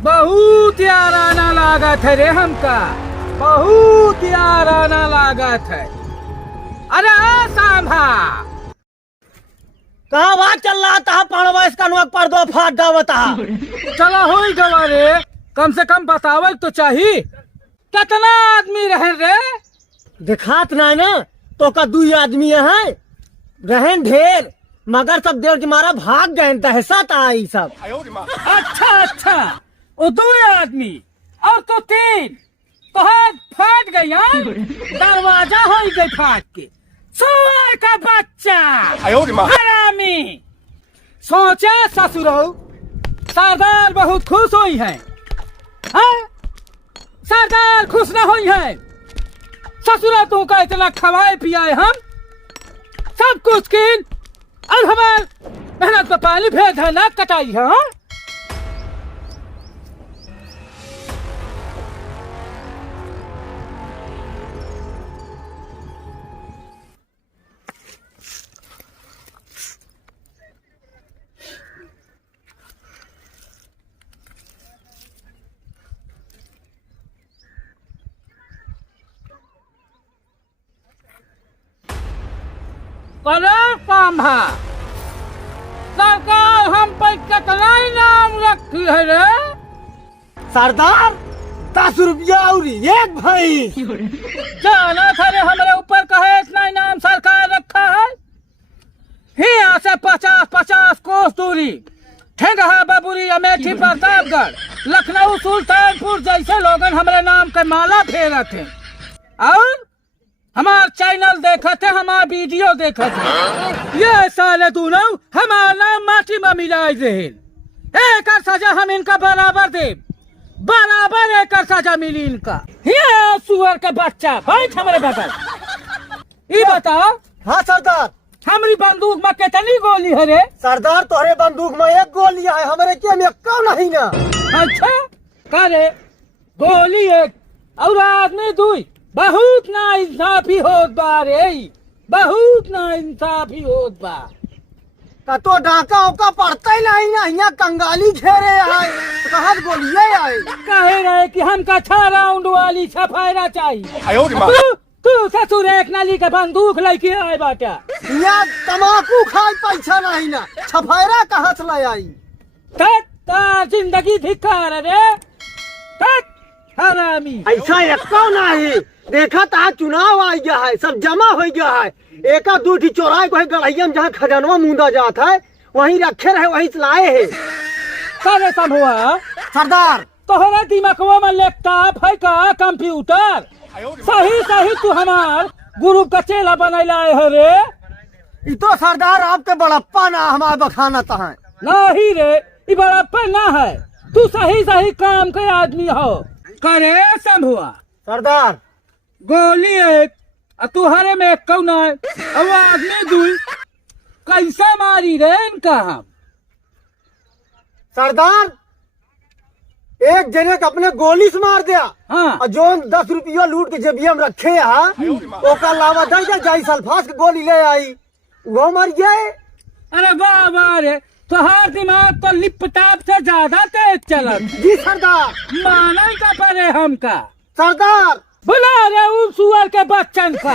बहुत याराना लागत है रे हमका, बहुत याराना लागत है। अरे सांभा कहाँ बात चल रहा था पढ़वा इसका नुक पर दो फाट डावता चला हो गवा रे, कम से कम बतावल तो चाहिए कितना आदमी रहे रे। दिखात ना ना तो का 2 आदमी है रहन ढेर, मगर सब देर के मारा भाग गए दहशत आई सब। अच्छा अच्छा, वो 2 आदमी और तो 3 तो हाथ फाट गई। दरवाजा हो गई फाट के। सुअर का बच्चा हरामी, सोचा ससुरो सरदार बहुत खुश हुई है, हाँ? सरदार खुश न हुई है। ससुरा तू का इतना खवाए पियाए हम सब कुछ किन, और हमार मेहनत पर पानी फेर है ना कटाई है। हाँ? सांभा सरकार हम पर कितना इनाम रखी है रे। सरदार 10 रुपया और एक भाई जाना था रे हमारे ऊपर कहे इतना इनाम सरकार रखा है। यहाँ से 50-50 कोस दूरी ठेंगहा बबुरी अमेठी प्रतापगढ़ लखनऊ सुल्तानपुर जैसे लोगन हमारे नाम के माला फेरा थे, और हमार चैनल देखा थे, हमार वीडियो देखा थे। ये साले दोनों हमारा नाम माटी में मिलाए दे, एक सजा हम इनका बराबर दे, बराबर एक सजा मिली इनका। ये सुअर का बच्चा बैठ हमारे बगल, ये बताओ। हाँ सरदार, हमारी बंदूक में कितनी गोली है रे। सरदार तोहरे बंदूक में 1 गोली है, हमारे के में क्यों नहीं ना। अच्छा करे गोली 1 और आदमी 2, बहुत ना इंसाफी होत बा रे, बहुत ना इंसाफी होत बा। तो डाका उका पड़ता ही नहीं ना, यहाँ कंगाली घेरे आए तो कहाँ गोलिए आए। कहे रहे कि हमका 6 राउंड वाली छफायरा चाहिए, तू ससुर एक नाली का बंदूक लेके आए बाटा। यहाँ तमाकू खाए पैसा नहीं ना, छफेरा कहाँ से ले आई। तक जिंदगी धिक्कार रे, तक हरामी। ऐसा एको नहीं देखा था, चुनाव आ गया है, सब जमा हो गया है। 1-2 चौराहे को गढ़ैया में जहाँ खजानवा मूंदा जाता है वहीं रखे रहे, वहीं लाए है। करे सब हुआ सरदार तोहरे दिमागवा में लैपटॉप है का कंप्यूटर? सही सही तू हमार गुरु का चेला बनैला है रे। ये तो सरदार आपके बड़प्पा ना हमारे बखाना था है। नहीं रे, ये बड़प्पा ना है, तू सही सही काम के आदमी हो। करे सब हुआ सरदार गोली 1 तुहरे में 1 कौन है, और आदमी 2, कैसे मारी रे इनका हम। सरदार एक जने को अपने गोली से मार दिया, हाँ। और जो 10 रुपया लूट के जेबिया में रखे है ओका लावा दे जाई सल्फास की गोली ले आई, वो मर गए। अरे वाह वाह रे, तुहार दिमाग तो लिपटाप से ज्यादा तेज चलत। जी सरदार। माना का परे हमका। सरदार बुला रे उन सुअर के बच्चन का,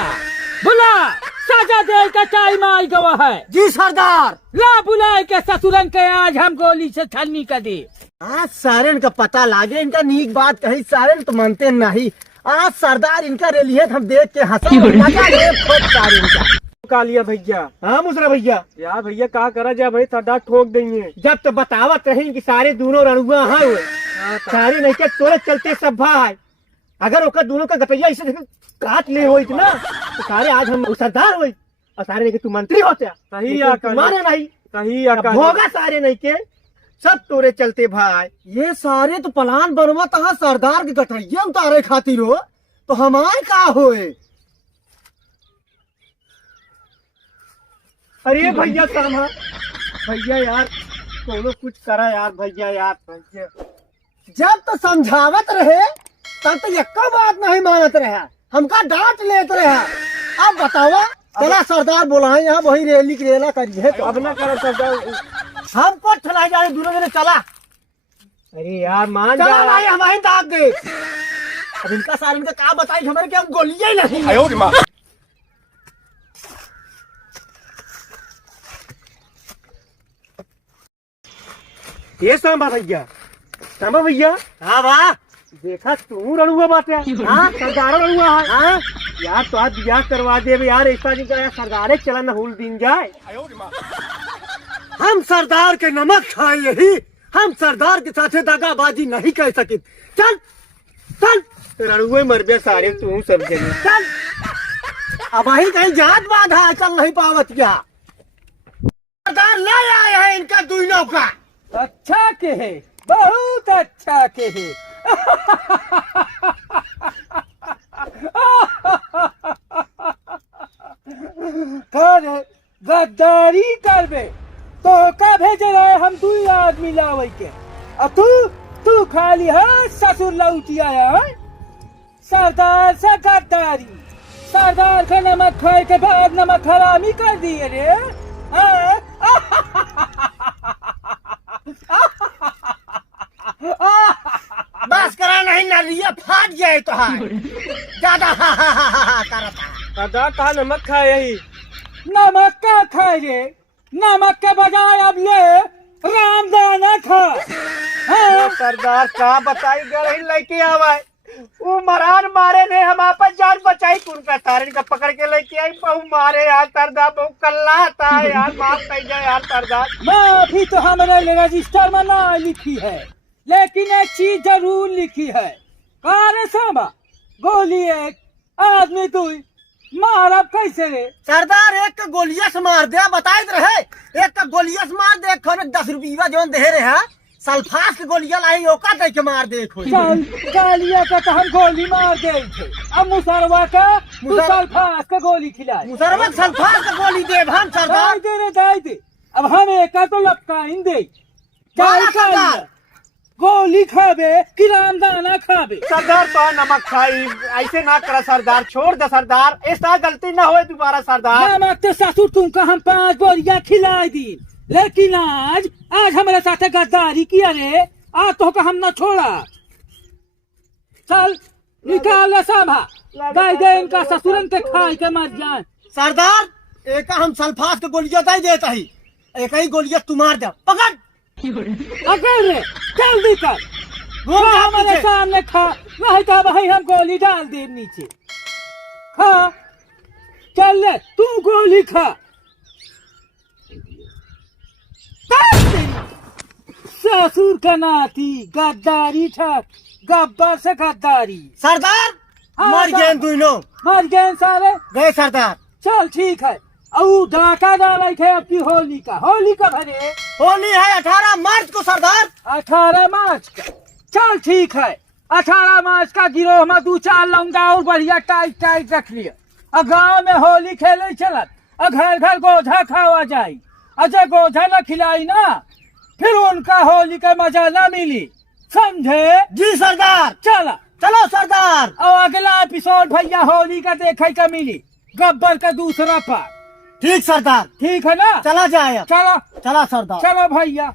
बुला, सजा दे का टाइम आ गवा है। जी सरदार। ला बुलाए के ससुरन के आज हम गोली से छलनी कर दे। आज सारे का पता लागे, इनका नीक बात कही सारे तो मानते नहीं। आज सरदार इनका रेलियत हम देख के हंसा मजा ले खूब सारे इनका। कालिया भैया। हाँ मुसरा भैया। यार भैया कहा करा जा भाई, सदा ठोक देंगे। जब तो बतावत रही कि सारे दोनों रणुआ है वो, सारे नहीं के तोड़े चलते सब भाई। अगर ओकर दोनों का गटैया इसे काट ले हो इतना तो सारे आज हम सरदार हो, और सारे नहीं तू मंत्री होते। सही मारे नहीं सही होगा, सारे नहीं के सब तोरे चलते भाई। ये सारे तो प्लान बनवा तहा सरदार की गटैया उतारे खातिर हो, तो हमारे का होए। अरे भैया सामा भैया यार दोनों कुछ करा यार भैया, यार भैया जब तो समझावत रहे तब तो एक बात नहीं मानत रहे, हमका डांट लेत रहे। अब बतावा चला सरदार बोला है यहाँ वही रैली की रेला करिए तो अब ना करो सरदार। हमको ठला जाए दोनों जने चला अरे यार मान चला जा। भाई हमारे दाग दे अब इनका सारे इनका क्या बताई हमारे क्या गोलियां ही नहीं ये सांबा भैया हाँ वाह देखा तू रणुआ बात है। हाँ सरदार रणुआ है। हाँ यार तो आज बियाह करवा दे यार, ऐसा नहीं करे सरदारे चलन हुल दिन जाए। हम सरदार के नमक खाए यही हम सरदार के साथे दगाबाजी नहीं कर सके चल चल रणुए मरबे सारे तू सब जने। चल अब वही कहीं जात बात है चल नहीं पावत क्या सरदार ले आए हैं इनका दुइनों का अच्छा के है, बहुत अच्छा के है। करे गद्दारी करबे तो का भेजे रहे हम दू आदमी लावे के, अब तू खाली है ससुर लौटी आया है। सरदार से गद्दारी, सरदार का नमक खाए के बाद नमक हरामी कर दिए रे। हाँ? बस करा नहीं ना लिया फाट जाए तो ज्यादा करता सरदार कहा नमक खाए यही। नमक का खाए रे, नमक के बजाय अब ले रामदाना खा। हाँ? सरदार का बताई गए लेके आवा वो मरान मारे ने हम आपस जान बचाई कौन का तारन का पकड़ के लेके आई बहु मारे यार सरदार बहु कल्ला था यार माफ कर जाए यार सरदार। माफी तो हमारे रजिस्टर में ना लिखी है, लेकिन एक चीज जरूर लिखी है। कार सामा गोली एक आदमी तू मारब कैसे रे? सरदार एक का गोलिया से मार दे बताए रहे एक का गोलिया से मार दे 10 रुपया जो दे रहे हैं सल्फास की गोलियां लाई ओका दे के मार दे चल कालिया का तो हम गोली मार दे थे, अब मुसरवा का तू सल्फास का गोली खिलाए। मुसरवत सल्फास का गोली दे हम सरदार दे रे दाई दे, अब हम एक तो लपकाइन दे। मारा सरदार। गोली खाबे कि रामदाना खाबे? सरदार तो नमक खाई ऐसे ना करा सरदार, छोड़ दे सरदार, ऐसा गलती ना हो दोबारा सरदार। नमक तो ससुर तुमको हम 5 बोरिया खिलाई दी, लेकिन आज हमारे साथ गद्दारी किया रे, आज तो का हम न छोड़ा। चल निकाल साभा दाई दे इनका ससुरन के खाई के मर जाए। सरदार एक हम सल्फास के गोलियां दे देता ही एक ही गोलियां तू मार दे पकड़ अकेले जल्दी कर वो हमारे सामने खा, नहीं तो भाई हम गोली डाल दे नीचे। खा चल ले तू गोली खा। ससुर का नाती गद्दारी था, गब्बर से गद्दारी। सरदार हाँ, मर गए दोनों मर गए सारे। गए सरदार चल ठीक है, और डाका डाले थे आपकी होली का भरे होली है 18 मार्च को सरदार 18 मार्च का। चल ठीक है, 18 मार्च का गिरोह में 2-4 लौंगा और बढ़िया टाइट रख लिया। अब गाँव में होली खेले चलत, अब घर घर गोझा खावा जाये, अजय गोझा न खिलाई ना फिर उनका होली का मजा न मिली, समझे? जी सरदार चलो सरदार। और अगला एपिसोड भैया होली का देखे का मिली, गब्बर का दूसरा पार्ट। ठीक सरदार ठीक है ना? चला जाए चलो चला सरदार चलो भैया।